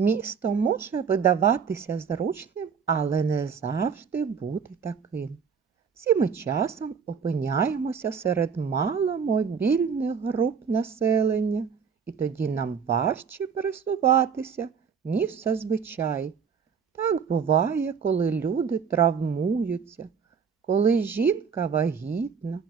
Місто може видаватися зручним, але не завжди бути таким. Всі ми часом опиняємося серед маломобільних груп населення, і тоді нам важче пересуватися, ніж зазвичай. Так буває, коли люди травмуються, коли жінка вагітна,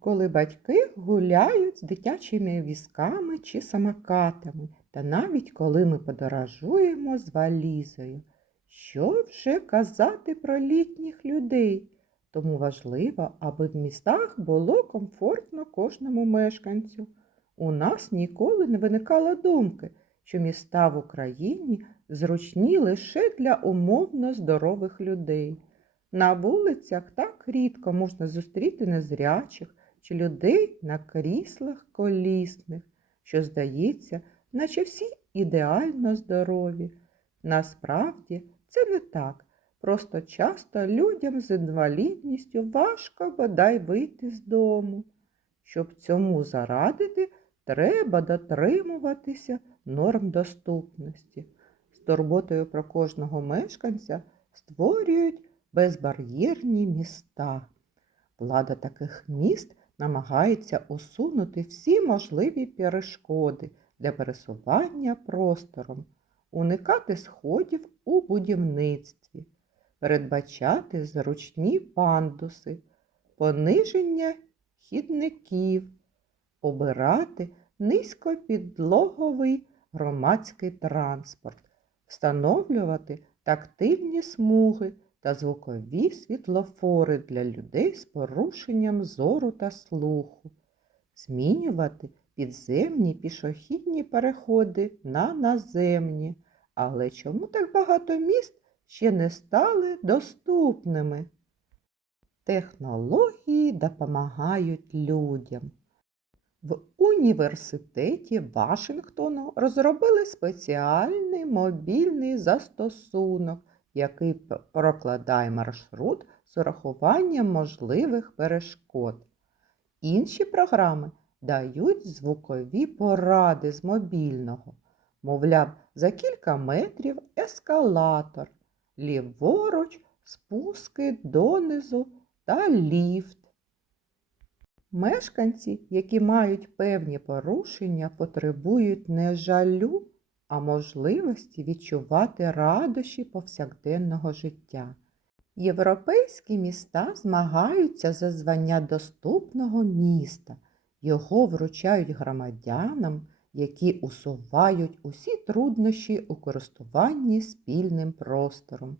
коли батьки гуляють з дитячими візками чи самокатами, та навіть коли ми подорожуємо з валізою. Що вже казати про літніх людей? Тому важливо, аби в містах було комфортно кожному мешканцю. У нас ніколи не виникало думки, що міста в Україні зручні лише для умовно здорових людей. На вулицях так рідко можна зустріти незрячих чи людей на кріслах колісних, що здається, наче всі ідеально здорові. Насправді це не так. Просто часто людям з інвалідністю важко бодай вийти з дому. Щоб цьому зарадити, треба дотримуватися норм доступності. З турботою про кожного мешканця створюють безбар'єрні міста. Влада таких міст намагається усунути всі можливі перешкоди для пересування простором, уникати сходів у будівництві, передбачати зручні пандуси, пониження хідників, обирати низькопідлоговий громадський транспорт, встановлювати тактильні смуги та звукові світлофори для людей з порушенням зору та слуху, змінювати підземні пішохідні переходи на наземні. Але чому так багато міст ще не стали доступними? Технології допомагають людям. В університеті Вашингтону розробили спеціальний мобільний застосунок, який прокладає маршрут з урахуванням можливих перешкод. Інші програми дають звукові поради з мобільного. Мовляв, за кілька метрів ескалатор, ліворуч спуски донизу та ліфт. Мешканці, які мають певні порушення, потребують не жалю, а можливості відчувати радощі повсякденного життя. Європейські міста змагаються за звання доступного міста. Його вручають громадянам, які усувають усі труднощі у користуванні спільним простором.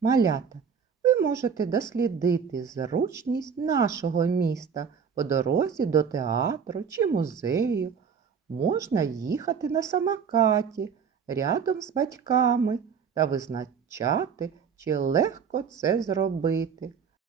Малята, ви можете дослідити зручність нашого міста по дорозі до театру чи музею. Можна їхати на самокаті рядом з батьками та визначати, чи легко це зробити.